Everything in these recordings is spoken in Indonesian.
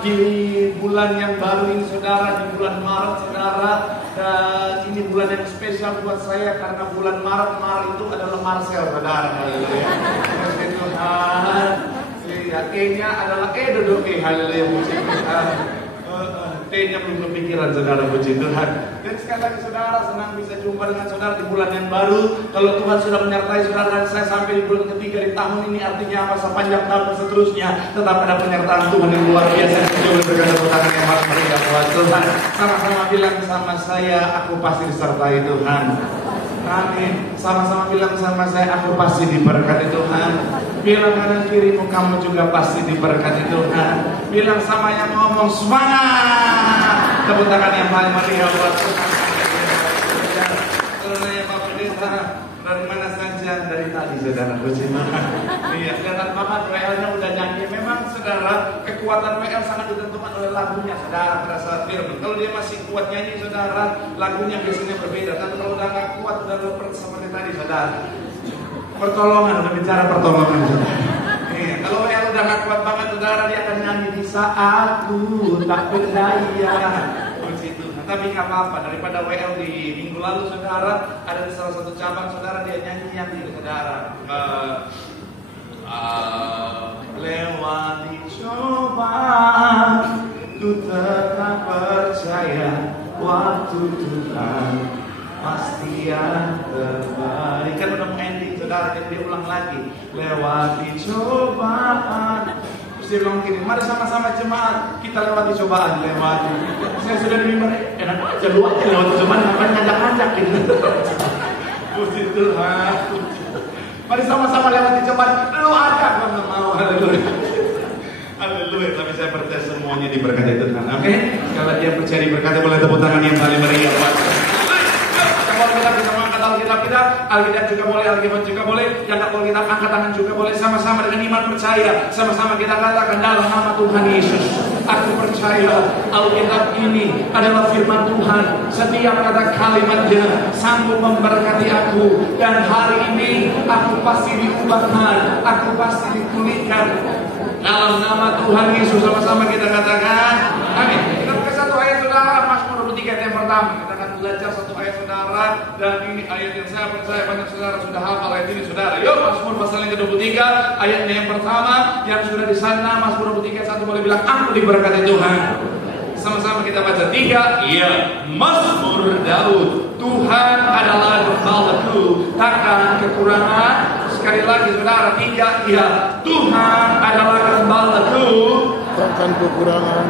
Di bulan yang baru ini saudara, di bulan Maret saudara, dan ini bulan yang spesial buat saya karena bulan Maret itu adalah Marcel saudara. Haleluya. Tuhan, T-nya adalah dodoke, haleluya, puji Tuhan. T-nya belum kepikiran saudara, puji Tuhan. Dan sekali lagi saudara, senang bisa jumpa dengan saudara di bulan yang baru. Kalau Tuhan sudah menyertai saudara dan saya sampai di bulan ketiga di tahun ini, artinya apa? Sepanjang tahun dan seterusnya tetap ada penyertaan Tuhan yang luar biasa. Coba berikan tepuk tangan yang paling meriah buat Tuhan. Sama-sama bilang sama saya, aku pasti disertai Tuhan. Amin. Sama-sama bilang sama saya, aku pasti diberkati Tuhan. Bilang kanan kirimu, kamu juga pasti diberkati Tuhan. Bilang sama yang ngomong, semangat. Tepuk tangan yang paling meriah buat Tuhan. Bapak Pendeta, dari mana saja? Dari tadi saudara, puji Tuhan. Iya, kelihatan banget WL-nya udah nyanyi. Memang saudara, kekuatan WL sangat ditentukan oleh lagunya saudara pada saat firman. Kalau dia masih kuat nyanyi saudara, lagunya biasanya berbeda. Tapi kalau udah gak kuat, udah seperti tadi saudara, pertolongan, udah bicara pertolongan saudara. Iya, kalau WL udah gak kuat banget saudara, dia akan nyanyi di saatku tak berdaya. Tapi nggak apa-apa, daripada WL di minggu lalu saudara, ada di salah satu cabang saudara dia nyanyi yang ini saudara, lewati cobaan ku tetap percaya waktu Tuhan pasti yang terbaik. Kan udah mau ending saudara, jadi dia ulang lagi, lewati cobaan. Dia bilang gini, mari sama-sama jemaat kita lewati cobaan, lewati. Saya sudah di mimbar, enak aja lu aja lewati cobaan, ngapain ngajak-ngajak gitu. Puji Tuhan. Mari sama-sama lewati cobaan, lu aja gua nggak mau. Haleluya. Haleluya. Tapi saya percaya semuanya diberkati Tuhan. Oke? Kalau dia percaya diberkati, boleh tepuk tangan yang paling meriah buat Alkitab juga boleh, Alkitab juga boleh, yang tak boleh kita angkat tangan juga boleh, sama-sama dengan iman percaya, sama-sama kita katakan dalam nama Tuhan Yesus, aku percaya Alkitab ini adalah firman Tuhan, setiap kata kalimatnya sanggup memberkati aku, dan hari ini aku pasti diubahkan, aku pasti dipulihkan dalam nama Tuhan Yesus. Sama-sama kita katakan amin. Kita pakai satu ayat saudara, Mazmur 23 yang pertama. Kita akan belajar satu ayat saudara, dan ini ayat yang saya percaya banyak saudara sudah hafal ayat ini saudara. Yuk, Mazmur pasal yang ke-23 ayatnya yang pertama, yang sudah di sana Mazmur 23 satu boleh bilang aku diberkati Tuhan. Sama-sama kita baca 3. Iya, Mazmur Daud. Tuhan adalah gembalaku, takkan kekurangan. Sekali lagi saudara, 3. Iya, Tuhan adalah gembalaku, takkan kekurangan.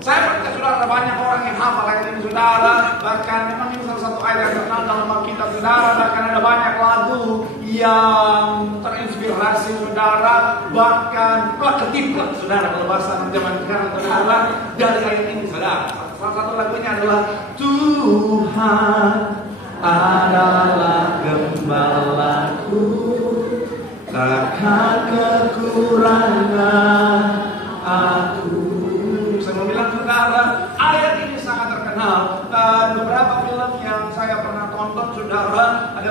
Saya percaya saudara, ada banyak orang yang hafal ayat ini saudara. Bahkan memang ini salah satu ayat yang terkenal dalam Alkitab saudara. Bahkan ada banyak lagu yang terinspirasi saudara. Bahkan plak-ketiplak saudara, kalau bahasa zaman sekarang saudara, dari ayat ini saudara. Salah satu lagunya adalah Tuhan adalah gembalaku, takkan kekurangan aku. Saya mau bilang saudara, ayat ini sangat terkenal, dan beberapa film yang saya pernah tonton saudara, ada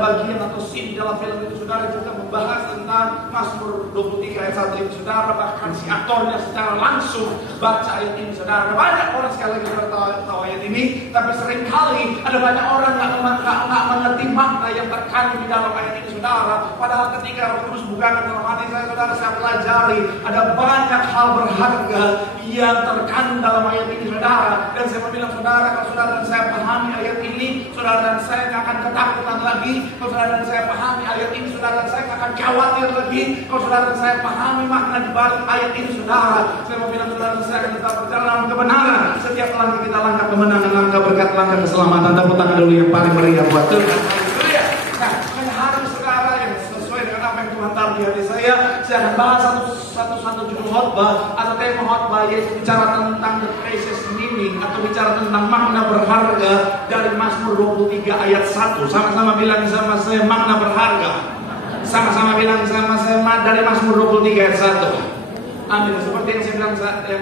bagian atau scene dalam film itu saudara juga membahas tentang Mazmur 23 ayat 1 ini saudara. Bahkan si aktornya secara langsung baca ayat ini saudara. Banyak orang sekali lagi tahu ayat ini, tapi seringkali ada banyak orang nggak mengerti makna yang terkandung di dalam ayat ini saudara. Padahal ketika Roh Kudus bukakan dalam hati saya saudara, saya pelajari ada banyak hal berharga yang terkandung dalam ayat ini saudara. Dan saya mau bilang saudara, kalau saudara dan saya pahami ayat ini, saudara dan saya tidak akan ketakutan lagi. Kalau saudara dan saya pahami ayat ini, saudara dan saya tidak akan khawatir lagi. Kalau saudara dan saya pahami makna di balik ayat ini saudara, saya mau bilang saudara dan saya akan tetap berjalan dalam kebenaran. Setiap langkah kita langkah kemenangan, langkah berkat, langkah keselamatan. Tepuk tangan dulu yang paling meriah buat Tuhan. Nah, hari saudara yang sesuai dengan apa yang Tuhan taruh di hati saya akan bahas satu judul khotbah atau tema khotbah, yaitu bicara tentang the precious meaning atau bicara tentang makna berharga dari Mazmur 23 ayat 1. Sama-sama bilang sama saya makna berharga. Sama-sama bilang sama saya dari Mazmur 23 ayat 1. Amin. Seperti yang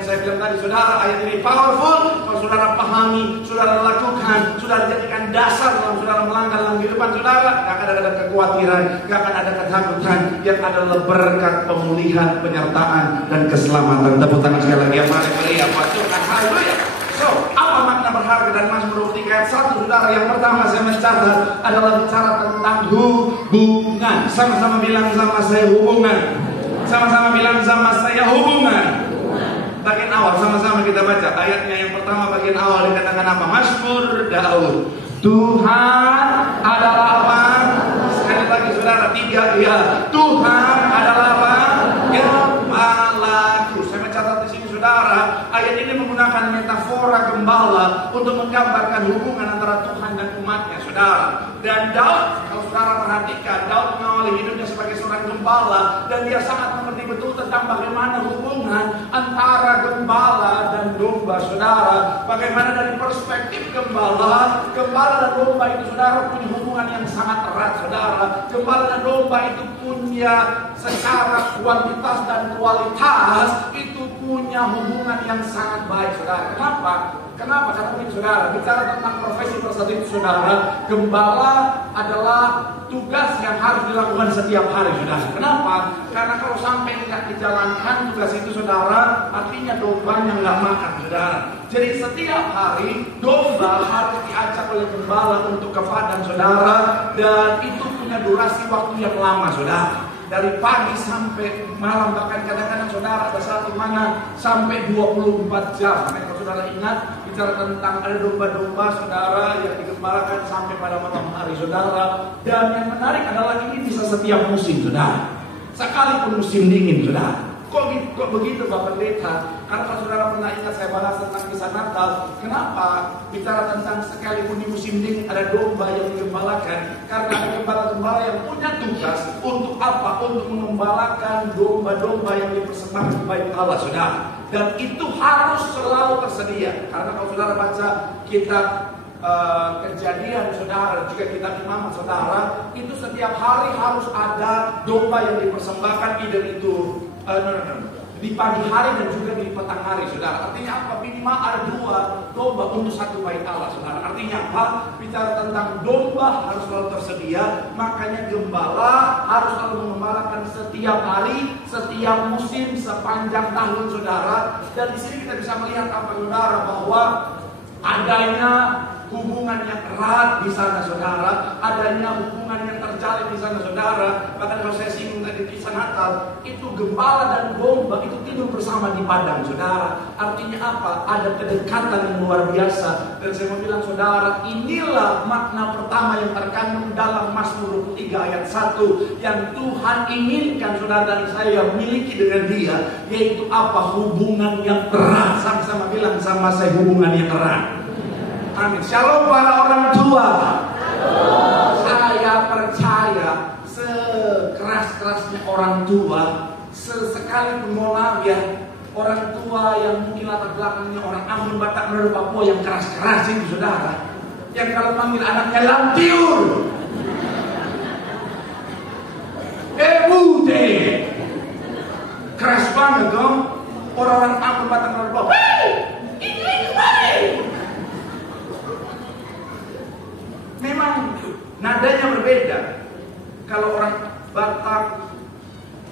saya bilang tadi, saudara, ayat ini powerful. Kalau saudara pahami, saudara lakukan, saudara jadikan dasar dalam saudara melangkah dalam kehidupan saudara, gak akan ada kekhawatiran, gak akan ada ketakutan. Yang adalah berkat pemulihan, penyertaan, dan keselamatan. Tepuk tangan sekali lagi. Haleluya. Tuhan, haleluya. So, apa makna berharga dan Mazmur 23 ayat 1, saudara? Yang pertama saya mencatat adalah bicara tentang hubungan. Sama-sama bilang sama saya hubungan. Sama-sama bilang sama saya hubungan. Bagian awal sama-sama kita baca ayatnya. Yang pertama bagian awal dikatakan apa? Mazmur Daud. Tuhan adalah apa? Sekali lagi saudara, 3 ya. Tuhan adalah apa? Gembalaku. Saya mencatat di sini saudara, ayat ini menggunakan metafora gembala untuk menggambarkan hubungan antara Tuhan dan umatnya, saudara. Dan Daud, kalau saudara perhatikan, Daud mengawali hidupnya sebagai seorang gembala, dan dia sangat mengerti betul tentang bagaimana hubungan antara gembala dan domba, saudara. Bagaimana dari perspektif gembala dan domba itu, saudara, punya hubungan yang sangat erat, saudara. Gembala dan domba itu punya secara kuantitas dan kualitas itu punya hubungan yang sangat baik, saudara. Kenapa? Karena ini, saudara, bicara tentang profesi seperti itu, saudara, gembala adalah tugas yang harus dilakukan setiap hari, saudara. Kenapa? Karena kalau sampai tidak dijalankan tugas itu, saudara, artinya dombanya nggak makan, saudara. Jadi setiap hari domba harus diajak oleh gembala untuk ke padang, saudara, dan itu punya durasi waktu yang lama, saudara. Dari pagi sampai malam, bahkan kadang-kadang saudara ada saat mana sampai 24 jam. Kalau saudara ingat, bicara tentang ada domba-domba, saudara, yang digembalakan sampai pada malam hari, saudara. Dan yang menarik adalah ini bisa setiap musim, saudara. Sekalipun musim dingin, saudara. Kok begitu Bapak Pendeta? Karena kalau saudara pernah ingat saya bahas tentang kisah Natal, kenapa bicara tentang sekalipun di musim dingin ada domba yang digembalakan? Karena ada gembala-gembala yang punya tugas untuk apa? Untuk mengembalakan domba-domba yang dipersembahkan kepada Allah, saudara. Dan itu harus selalu tersedia. Karena kalau saudara baca kitab Kejadian, saudara, juga kitab Imamat, saudara, itu setiap hari harus ada domba yang dipersembahkan, itu di pagi hari dan juga di petang hari, saudara. Artinya apa? Minimal ada 2 domba untuk satu bait Allah, saudara. Artinya apa? Bicara tentang domba harus selalu tersedia. Makanya gembala harus selalu mengembalakan setiap hari, setiap musim, sepanjang tahun, saudara. Dan di sini kita bisa melihat apa, saudara, bahwa adanya hubungan yang erat di sana, saudara. Adanya hubungan yang terjalin di sana, saudara. Bahkan kalau saya singgung tadi kisah Natal, itu gembala dan domba itu tidur bersama di padang, saudara. Artinya apa? Ada kedekatan yang luar biasa. Dan saya mau bilang, saudara, inilah makna pertama yang terkandung dalam Mazmur 23 ayat 1 yang Tuhan inginkan saudara dan saya miliki dengan Dia, yaitu apa? Hubungan yang erat. Sama-sama bilang sama saya, hubungan yang erat. Amin. Shalom para orang tua. Saya percaya sekeras-kerasnya orang tua, sekalipun mohon ya, orang tua yang mungkin latar belakangnya orang Ambon, Batak, Manado, Papua yang keras-keras itu, saudara, yang kalau panggil anaknya lamtiur, bude, keras banget dong. Orang-orang Ambon, Batak, Manado, Papua, memang nadanya berbeda. Kalau orang Batak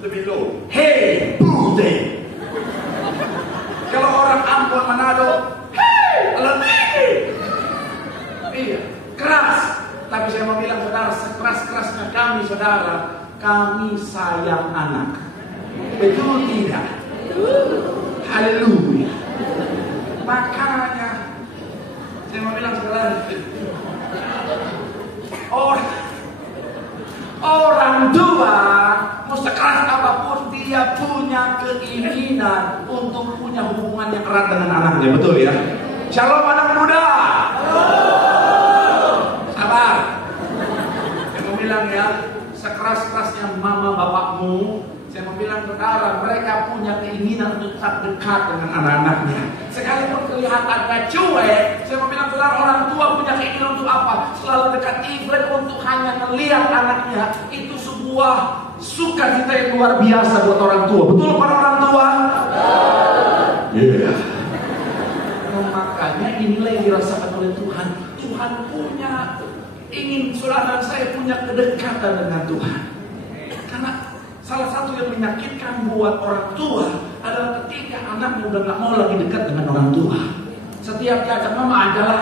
lebih low, hey bude. Kalau orang Ambon, Manado, hey lebih, iya, keras. Tapi saya mau bilang, saudara, sekeras-kerasnya kami, saudara, kami sayang anak. Betul tidak? Haleluya. Makanya saya mau bilang, saudara, orang tua mau sekeras apapun, dia punya keinginan untuk punya hubungan yang erat dengan anaknya, betul ya? Shalom anak muda. Sabar. Saya mau bilang ya, sekeras-kerasnya mama bapakmu, saya mau bilang, saudara, mereka punya keinginan untuk tetap dekat dengan anak-anaknya. Sekalipun kelihatannya cuek, saya mau bilang, saudara, orang tua punya keinginan untuk apa? Selalu dekat, even untuk hanya melihat anaknya. Itu sebuah sukacita yang luar biasa buat orang tua. Betul para orang tua? Iya. Makanya inilah yang dirasakan oleh Tuhan. Tuhan ingin saudara dan saya punya kedekatan dengan Tuhan. Karena salah satu yang menyakitkan buat orang tua adalah ketika anaknya udah gak mau lagi dekat dengan orang tua. Setiap diajak mama adalah,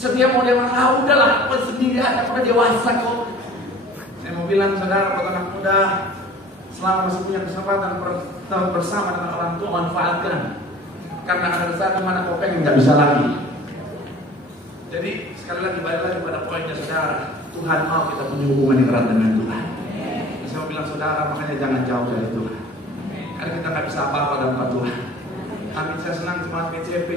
setiap mau dia bilang, udahlah, aku sendiri aja, aku udah dewasa kok. Saya mau bilang saudara, buat anak muda, selama masih punya kesempatan bersama dengan orang tua, manfaatkan. Karena ada saat dimana kau pengen gak bisa lagi. Jadi sekali lagi balik lagi pada poinnya saudara, Tuhan mau kita punya hubungan yang erat dengan Tuhan. Saya mau bilang saudara, makanya jangan jauh dari Tuhan. Karena kita gak bisa apa-apa tanpa Tuhan. Amin, saya senang jemaat BCP.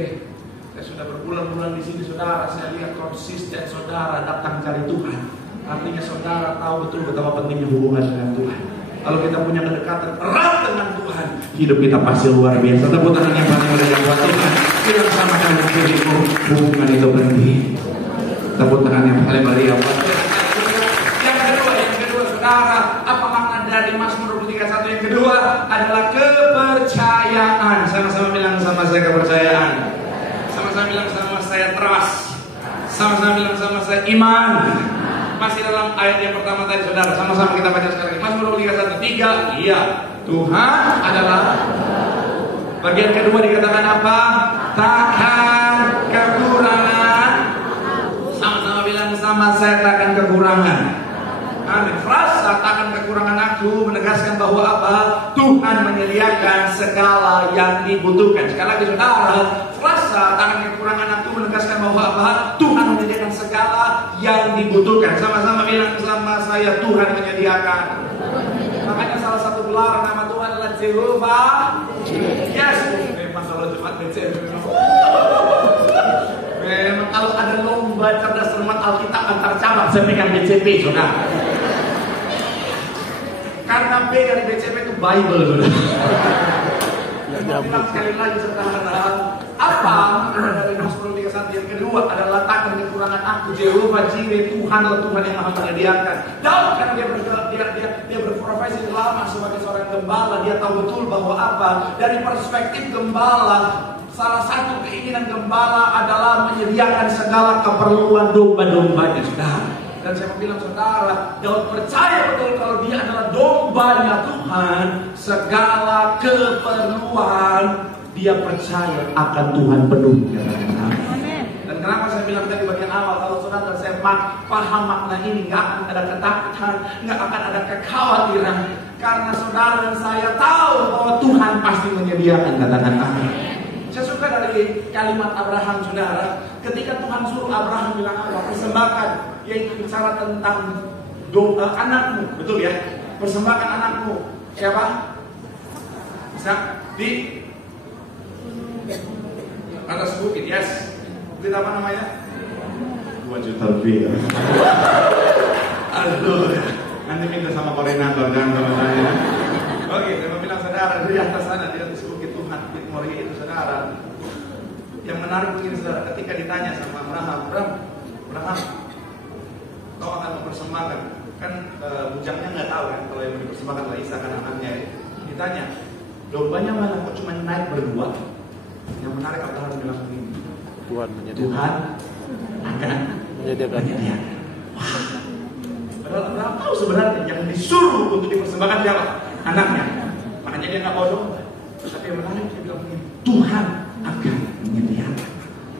Saya sudah berbulan-bulan di sini saudara, saya lihat konsisten saudara datang cari Tuhan. Artinya saudara tahu betul betapa pentingnya hubungan dengan Tuhan. Kalau kita punya kedekatan erat dengan Tuhan, hidup kita pasti luar biasa. Tepuk tangan yang paling meriah buat Tuhan. Bilang sama kanan kiriku, hubungan itu penting. Tepuk tangan yang paling meriah buat Tuhan. Yang kedua saudara, apa makna dari Mazmur 23:1? Yang kedua adalah kepercayaan. Sama-sama bilang sama saya kepercayaan. Sama-sama bilang sama saya trust. Sama-sama bilang sama saya iman. Masih dalam ayat yang pertama tadi saudara, sama-sama kita baca sekali lagi. Mazmur 23:1. Iya, Tuhan adalah. Bagian kedua dikatakan apa? Takkan kekurangan. Sama-sama bilang sama saya takkan kekurangan. Amin. Frasa takkan kekurangan aku menegaskan bahwa apa? Tuhan menyediakan segala yang dibutuhkan. Sekali lagi saudara, frasa takkan kekurangan aku menegaskan bahwa apa? Tuhan menyediakan segala yang dibutuhkan. Sama-sama bilang sama saya, Tuhan menyediakan. Makanya salah satu gelar nama Tuhan adalah Jehovah. Yes. Memang kalau Jumat BCP memang kalau ada lomba cerdas cermat Alkitab antar cabang, saya pegang BCP saudara. Karena B dari BCP itu Bible saudara. Bilang sekali lagi saudara, apa dari Mazmur 23:1 yang kedua adalah takkan kekurangan aku. Jehovah Jireh, Tuhan adalah Tuhan yang maha menyediakan. Daud karena dia berprofesi lama sebagai seorang gembala, dia tahu betul bahwa apa? Dari perspektif gembala, salah satu keinginan gembala adalah menyediakan segala keperluan domba-dombanya saudara. Dan saya mau bilang saudara, Daud percaya betul kalau dia adalah dombanya Tuhan. Segala keperluan dia percaya akan Tuhan penuhi. Dan kenapa saya bilang tadi bagian awal, kalau saudara dan saya paham makna ini, nggak akan ada ketakutan, nggak akan ada kekhawatiran, karena saudara dan saya tahu bahwa Tuhan pasti menyediakan. Katakan amin. Saya suka dari kalimat Abraham saudara, ketika Tuhan suruh Abraham bilang apa? Persembahkan, yaitu bicara tentang anakmu, betul ya? Persembahkan anakmu. Siapa? Bisa di atas bukit, yes. Bukit apa namanya? 2 juta rupiah. Aduh, nanti minta sama koordinator jangan sama saya. Oke, saya mau bilang saudara, di atas sana di atas bukit Tuhan, Bukit Moria itu saudara. Yang menarik begini saudara, ketika ditanya sama Abraham, kau akan mempersembahkan, kan bujangnya nggak tahu kan kalau yang mau dipersembahkan adalah Ishak kan anaknya. Ditanya, dombanya mana? Kok cuma naik berdua? Yang menarik Abraham bilang begini, Tuhan akan menyediakan. Padahal Abraham tahu sebenarnya yang disuruh untuk dipersembahkan siapa? Anaknya. Makanya dia nggak bodoh. Tapi yang menarik dia bilang begini, Tuhan akan menyediakan.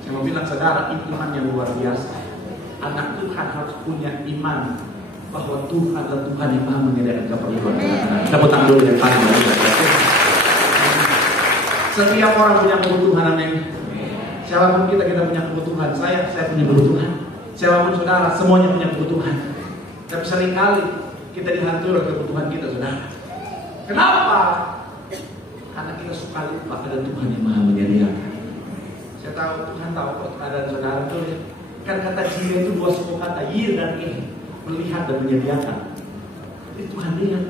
Saya mau bilang saudara, iman yang luar biasa. Anak Tuhan harus punya iman bahwa Tuhan adalah Tuhan yang maha menyediakan keperluan. Tepuk tangan dulu yang paling baik. Setiap orang punya kebutuhan, amin. Siapapun kita punya kebutuhan. Saya punya kebutuhan. Siapapun saudara, semuanya punya kebutuhan. Tapi seringkali kita dihantui oleh kebutuhan kita, saudara. Kenapa? Karena kita suka lupa ada Tuhan yang maha menyediakan. Saya tahu Tuhan tahu kok keadaan saudara itu. Kan kata Jireh itu 2 suku kata, yir dan in, melihat dan menyediakan. Jadi Tuhan lihat,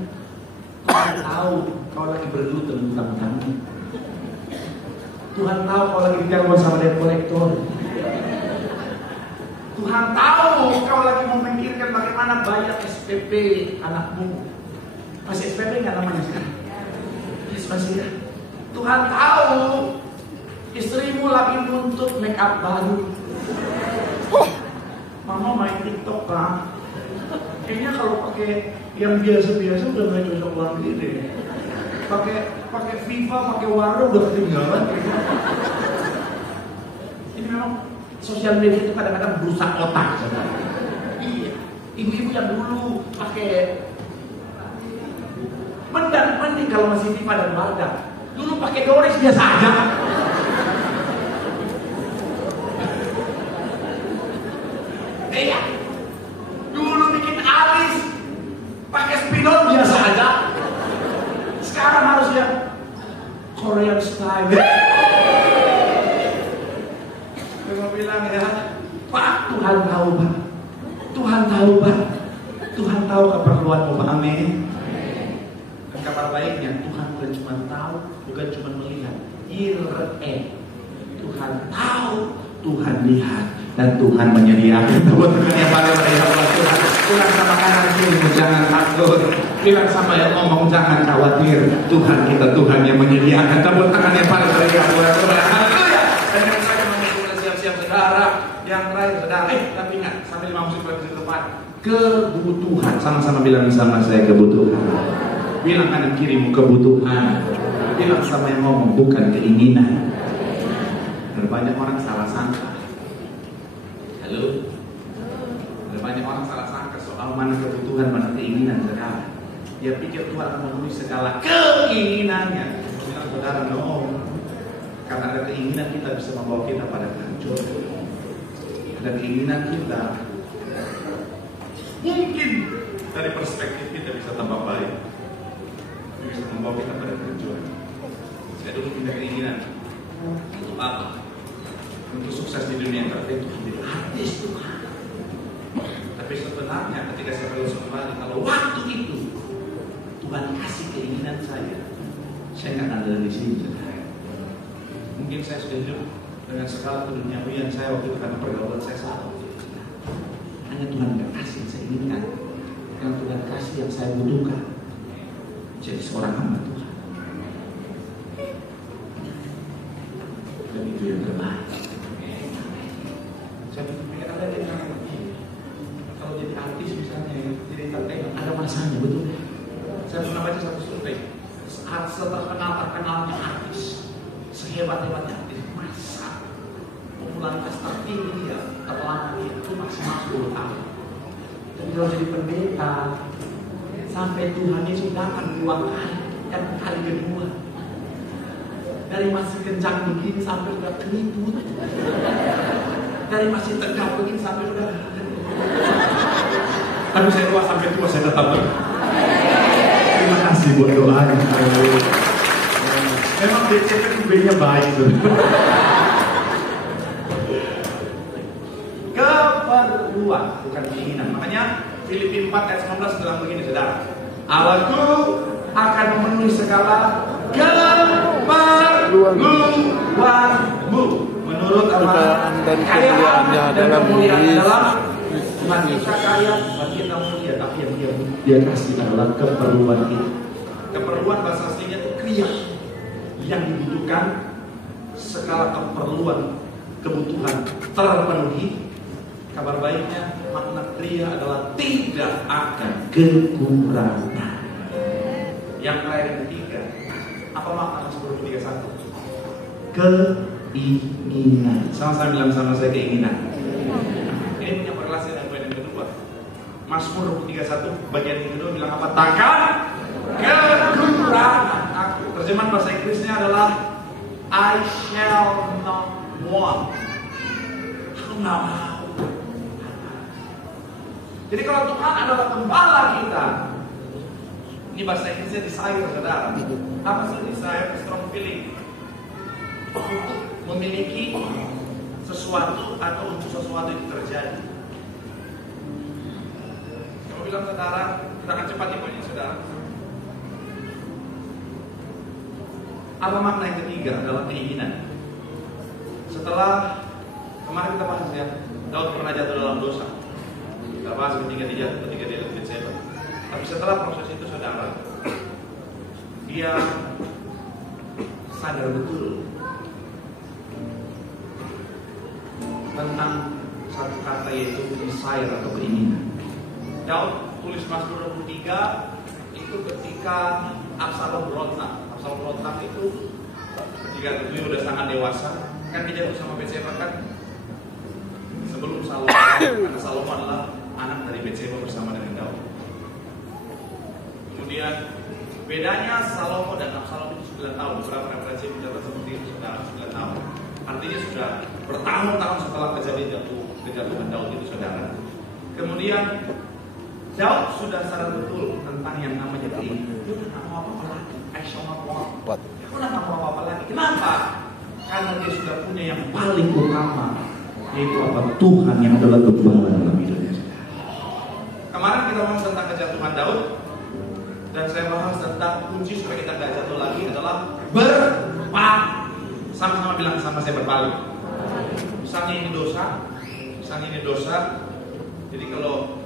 Tuhan tahu kau lagi berlutut utang-utangnya. Tuhan tahu kau lagi digangguan sama debt kolektor. Tuhan tahu kau lagi memikirkan bagaimana bayar SPP anakmu. Masih SPP nggak namanya sekarang? Yes, masih ya. Tuhan tahu istrimu lagi nuntut make up baru. Mama main TikTok Pak. Kayaknya kalau pakai yang biasa-biasa udah nggak cocok lagi deh. Pakai FIFA, pakai Waro udah ketinggalan. Ini memang sosial media itu kadang-kadang berusak otak. Iya, ibu-ibu yang dulu pakai mending kalau masih FIFA dan Barda. Dulu pakai Doris biasa aja. Iya. Dulu bikin alis pakai spidol biasa aja. Sekarang harus ya Korean style. Saya mau bilang ya, Pak, Tuhan tahu Pak. Tuhan tahu Pak. Tuhan tahu keperluanmu Pak. Amin. Dan kabar baiknya Tuhan bukan cuma tahu, bukan cuma melihat. Tuhan tahu, Tuhan lihat, dan Tuhan menyediakan. Buat Tuhan yang paling melihat Tuhan. Tuhan sama kanan kiri, jangan takut. Bilang sama yang ngomong jangan khawatir. Tuhan kita Tuhan yang menyediakan. Buat tangan yang paling melihat Tuhan. Haleluya. Dan yang saya mau siap-siap saudara. Yang terakhir saudara. Tapi ingat sambil mau musik pada depan. Kebutuhan. Sama-sama bilang sama saya kebutuhan. Bilang kanan kirimu kebutuhan. Bilang sama yang ngomong bukan keinginan. Banyak orang salah sangka. Halo. Banyak orang salah sangka soal mana kebutuhan, mana keinginan saudara. Dia pikir Tuhan akan memenuhi segala keinginannya. Bilang saudara, no. Karena ada keinginan kita bisa membawa kita pada kehancuran. Ada keinginan kita mungkin dari perspektif kita bisa tambah baik, bisa membawa kita pada kehancuran. Saya dulu punya keinginan untuk apa? Untuk sukses di dunia entertain, untuk menjadi artis Tuhan. Tapi sebenarnya ketika saya berdoa kembali, kalau waktu itu Tuhan kasih keinginan saya nggak akan ada di sini. Mungkin saya sudah hidup dengan segala keduniawian saya waktu itu karena pergaulan saya salah. Hanya Tuhan nggak kasih yang saya inginkan, yang Tuhan kasih yang saya butuhkan. Jadi seorang hamba Tuhan. Dan itu yang terbaik. Saya berpikir ada yang kalau jadi artis misalnya, jadi entertainer ada masanya, betul. Saya pernah baca satu survei, seterkenal-terkenalnya artis, sehebat-hebatnya artis, masa popularitas tertinggi dia, terlama dia itu maksimal 10 tahun. Tapi kalau jadi pendeta, sampai Tuhan Yesus datang 2 kali, yang kali kedua, dari masih kencang begini sampai udah keriput, dari masih tegak begini sampai udah. Tapi saya tua sampai tua saya tetap. Terima kasih buat doanya. Memang DCP B-nya baik tuh. Keperluan bukan keinginan. Makanya Filipi 4 ayat 19 bilang begini saudara. Allahku akan memenuhi segala keperluanmu menurut apa? Dan kemuliaannya dalam Tuhan kita kaya, Tuhan kita mulia, tapi yang dia kasih adalah keperluan kita. Keperluan bahasa aslinya itu kriya, yang dibutuhkan segala keperluan, kebutuhan terpenuhi. Kabar baiknya makna kriya adalah tidak akan kekurangan. Yang terakhir yang ketiga, apa makna Mazmur 31? Keinginan. Sama-sama bilang sama saya keinginan. Ini punya korelasi dengan poin yang kedua. Mazmur 31 bagian yang kedua bilang apa? Takkan kekurangan aku. Terjemahan bahasa Inggrisnya adalah I shall not want. Aku nggak mau. Jadi kalau Tuhan adalah gembala kita, ini bahasa Inggrisnya desire saudara. Apa sih desire? Strong feeling untuk memiliki sesuatu atau untuk sesuatu itu terjadi. Saya bilang saudara, kita akan cepat poinnya saudara. Apa makna yang ketiga adalah keinginan. Setelah kemarin kita bahas ya, Daud pernah jatuh dalam dosa. Kita bahas ketika dia lihat Bathsheba. Tapi setelah proses itu saudara, dia sadar betul tentang satu kata, yaitu desire atau keinginan. Daud tulis Mazmur 23 itu ketika Absalom berontak. Absalom berontak itu ketika dia udah sangat dewasa, kan dia bersama Betseba kan sebelum Salomo, karena Salomo adalah anak dari Betseba bersama dengan Daud. Kemudian bedanya Salomo dan Absalom itu 9 tahun. Beberapa referensi mencatat seperti itu, saudara, 9 tahun. Artinya sudah bertahun-tahun setelah kejatuhan Daud itu, saudara. Kemudian Daud sudah sadar betul tentang yang namanya keinginan. Dia udah gak mau apa-apa lagi. Dia udah gak mau apa-apa lagi. Kenapa? Karena dia sudah punya yang paling utama, yaitu apa? Tuhan yang adalah gembala dalam hidupnya. Kemarin kita bahas tentang kejatuhan Daud, dan saya bahas tentang kunci supaya kita gak jatuh lagi adalah berpaling. Sama-sama bilang sama saya, berpaling. Misalnya ini dosa. Jadi kalau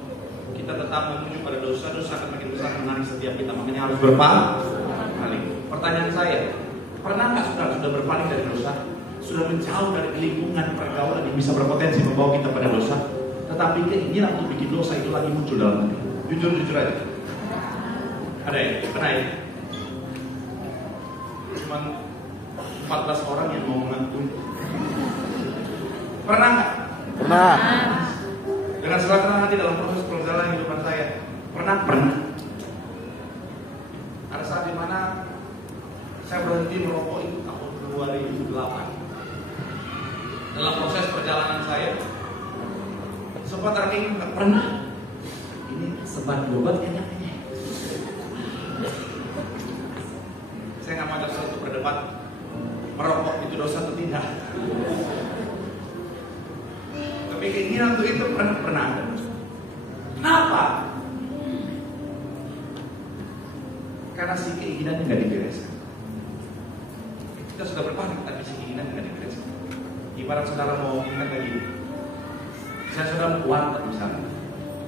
kita tetap menuju pada dosa akan makin besar menarik setiap kita. Makanya harus berpaling. Pertanyaan saya, pernah nggak sudah berpaling dari dosa? Sudah menjauh dari lingkungan pergaulan yang bisa berpotensi membawa kita pada dosa, tetapi keinginan untuk bikin dosa itu lagi muncul dalam hati. Jujur aja. Ada ya? Pernah ya? Cuman 14 orang yang mau mengakui. Pernah nggak? Pernah. Dengan segala hati dalam proses perjalanan kehidupan saya, pernah. Ada saat dimana saya berhenti merokok itu tahun 2008. Dalam proses perjalanan saya, sempat terkeinginan, nggak pernah. Ini sebat berobat enaknya. Saya nggak mau ada satu berdebat merokok itu dosa atau tidak. Tapi keinginan untuk itu pernah ada. Kenapa? Karena si keinginannya nggak dibereskan. Kita sudah berpaling, tapi si keinginan nggak dibereskan. Ibarat saudara mau ingat lagi, saya sudah mau warteg misalnya,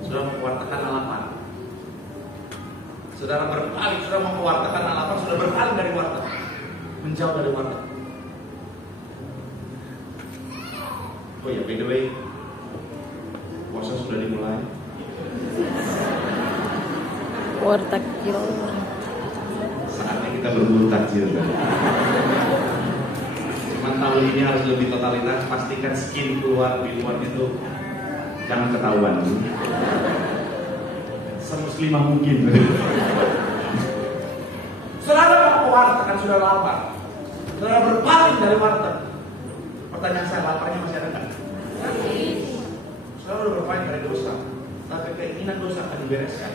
sudah mau wartegkan lalapan. Saudara berpaling, sudah mau wartegkan lalapan, sudah berpaling dari warteg, menjauh dari warteg. Oh ya, by the way, puasa sudah dimulai. Warteg. Saatnya kita berburu takjil. Cuman tahun ini harus lebih totalitas. Pastikan skin keluar di luarnya itu jangan ketahuan. Semuslimah mungkin. Saudara mau ke warteg kan sudah lapar. Saudara berpaling dari warteg. Pertanyaan saya, laparnya masih ada nggak? Saudara udah berpaling dari dosa, tapi keinginan dosa akan dibereskan.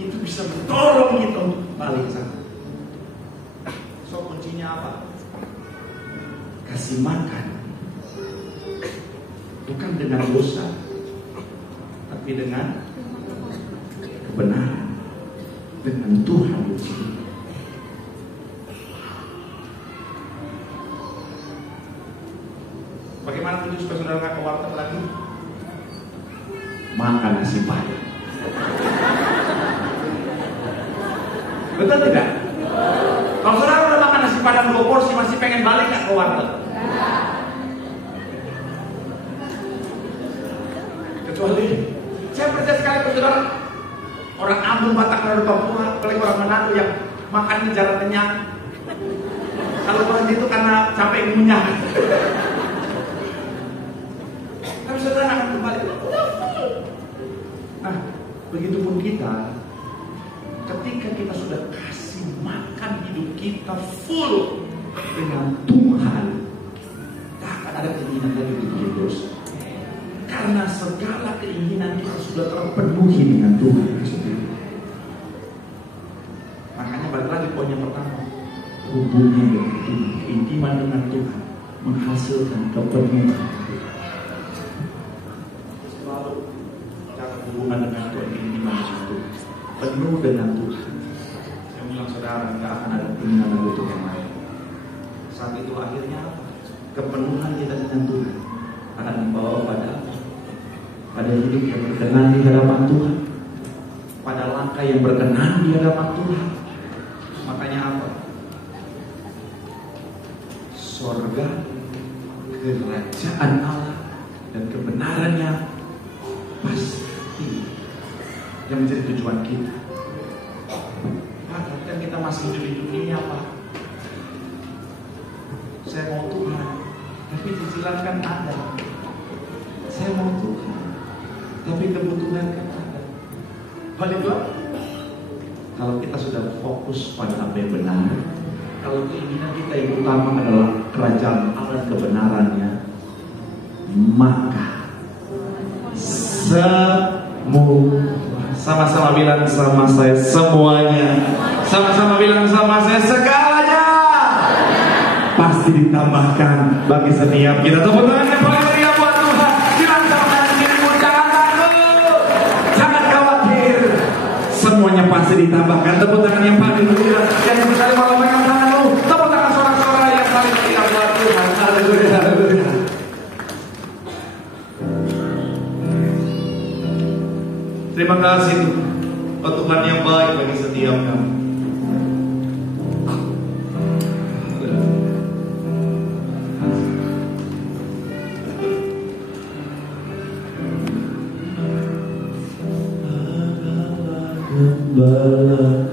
Itu bisa mendorong kita untuk balik sana. So kuncinya apa? Kasih makan, bukan dengan dosa, tapi dengan kebenaran, dengan Tuhan itu sendiri. Bagaimana kunci supaya saudara nggak ke warteg lagi? Makan nasi padang. Betul tidak? Kalau saudara udah makan nasi padang 2 porsi, masih pengen balik nggak ke warteg? Kecuali saya percaya sekali saudara, orang Ambon, Batak, Manado, Papua, apalagi orang Manado yang makannya jarang kenyang. Kalau berhenti itu karena capek ngunyah. Tapi saudara akan kembali. Nah, begitupun kita. Ketika kita sudah kasih makan hidup kita full dengan Tuhan, tak akan ada keinginan lagi untuk bikin dosa. Karena segala keinginan kita sudah terpenuhi dengan Tuhan itu sendiri. Makanya balik lagi poin yang pertama, hubungan dengan Tuhan, keintiman dengan Tuhan menghasilkan kepenuhan. Selalu cara hubungan dengan Tuhan, keintiman dengan Tuhan, penuh dengan Tuhan. Saya bilang saudara, nggak akan ada keinginan untuk yang lain. Saat itu akhirnya kepenuhan kita dengan Tuhan akan membawa pada hidup yang berkenan di hadapan Tuhan, pada langkah yang berkenan di hadapan Tuhan, surga, kerajaan Allah, dan kebenarannya pasti yang menjadi tujuan kita. Pak, kan kita masih hidup di dunia, Pak. Saya mau Tuhan, tapi cicilan kan ada. Saya mau Tuhan, tapi kebutuhan kan ada. Balik lagi. Kalau kita sudah fokus pada apa yang benar, kalau keinginan kita yang utama adalah kerajaan Allah dan kebenarannya, maka sama-sama bilang sama saya semuanya, sama-sama bilang sama saya segalanya pasti ditambahkan bagi setiap kita. Tepuk tangan yang paling meriah buat Tuhan. Bilang sama dirimu, jangan takut, jangan khawatir, semuanya pasti ditambahkan. Tepuk tangan yang paling meriah. Yang sekali malam pegang tanganmu, tepuk tangan sorak-sorai yang paling meriah buat Tuhan. Haleluya, haleluya. Terima kasih Tuhan yang baik bagi setiap kami. Adalah